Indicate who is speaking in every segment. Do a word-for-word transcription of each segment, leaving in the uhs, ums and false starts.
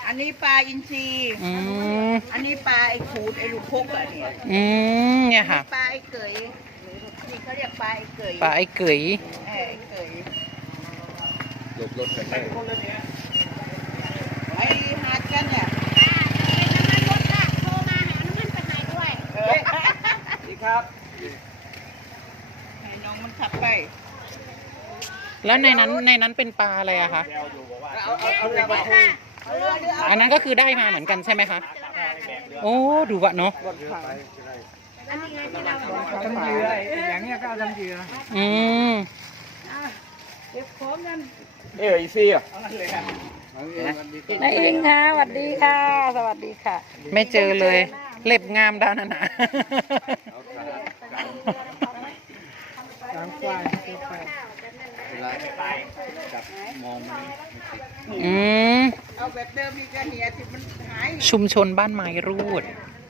Speaker 1: อันนี้ปลาอินทรี
Speaker 2: อืม
Speaker 1: อันนี้ปลาไอ้ขูดไอ้ลูกพกอะเนี่ย
Speaker 2: อืมเนี่ยค่ะ
Speaker 1: ปลาไอ้เกยนี่เขาเรียกปลาไอ้เกย
Speaker 2: ปลาไอ้เกย
Speaker 1: เออไอ้เกย
Speaker 3: หลบรถกันได้
Speaker 1: ไอ้หาดกันเนี่ย
Speaker 4: น้ำมันรถละโทรมาหาน้ำมันไปไหนด้วย
Speaker 1: เออดีครับให้น้องมันขับไป
Speaker 2: แล้วในนั้นในนั้นเป็นปลาอะไรอะคะ
Speaker 1: เอาเอาเอาเรือมาเอาเรือเรือเอา
Speaker 2: อันนั้นก็คือได้มาเหมือนกันใช่ไหมคะ โอ้ดูวะเนาะ
Speaker 4: อันนี้ไงที่เรา
Speaker 5: ทำเหยื่ออย่างเงี้ยก็เอาทำเหยื่อ
Speaker 2: อืม
Speaker 1: เก็บของกัน
Speaker 3: เอ้ยอีซี่อ่ะ
Speaker 2: นายเองค่ะสวัสดีค่ะ สวัสดีค่ะ ไม่เจอเลย เล็บงามด้านนั้นนะ
Speaker 5: กลางควายตัวควาย
Speaker 3: เวลาจับมองมัน
Speaker 2: อืม
Speaker 1: เอาแบบเดิมอีกกันเนี่ยที่มันหาย
Speaker 2: ชุมชนบ้านไม้รูด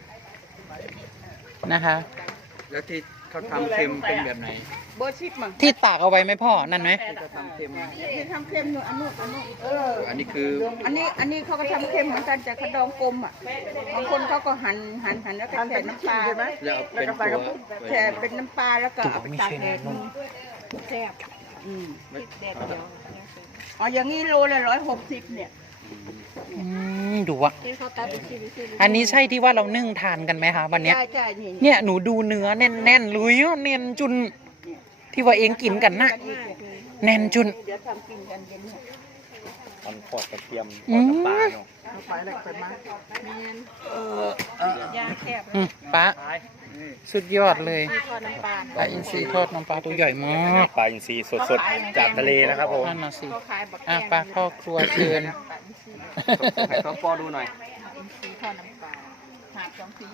Speaker 2: นะคะ
Speaker 3: แล้วที่เขาทำเค็มเป็นแบบไหน
Speaker 1: โบชิปมั้ง
Speaker 2: ที่ตากเอาไว้ไหมพ่อ นั่นไหม
Speaker 3: ที่เขาทำเค็ม
Speaker 1: ที่ทำเค็มหนูอันนู้นอันนู้นเออ
Speaker 3: อันนี้คือ
Speaker 1: อันนี้อันนี้เขาก็ทำเค็มเหมือนกันแต่เขาดองกลมอ่ะบางคนเขาก็หั่นหั่นหั่นแล้วก็แช่น้ำปลา
Speaker 3: แล้วเอาเป็นตัว
Speaker 1: แช่เป็นน้ำปลาแล้วก็เอาไปตากแดดแซ่บอืม
Speaker 3: ไม่
Speaker 1: อ๋ออย่างนี้โลละร้อยหกสิบเนี่ย
Speaker 2: อืมดูวะ
Speaker 4: ที่เขาตัดไปชีวิตชีวิต
Speaker 2: อันนี้ใช่ที่ว่าเรานึ่งทานกันไหมคะวันเนี้ย
Speaker 1: ใช่ใช่นี่
Speaker 2: เนี่ยหนูดูเนื้อแน่นๆเลยอ่ะแน่นจุนที่ว่าเองกินกันนะแน่นจุน
Speaker 1: เดี๋ยวทำกินกันเย็นเนี่ย
Speaker 3: ทำขอดกระเทียม
Speaker 2: อืม
Speaker 3: ปลาเนาะ
Speaker 5: เอาไปแล้วไปมา
Speaker 1: ย่างแคบ
Speaker 2: อืมป้าสุดยอดเลย
Speaker 4: ทอดน้ำปลา
Speaker 2: ปลาอินทรีทอดน้ำปลาตัวใหญ่มาก
Speaker 3: ปลาอินทรีสดๆจากทะเลนะครับผม
Speaker 2: นั่นน่ะสิ
Speaker 1: เขาขายบักแก
Speaker 2: อ่ะ
Speaker 1: ง
Speaker 2: ปลาพ่อครัวเชิญ
Speaker 3: ให้เขาปอดูหน่อย
Speaker 1: อินทรีทอดน้ำปลาหาดสองสี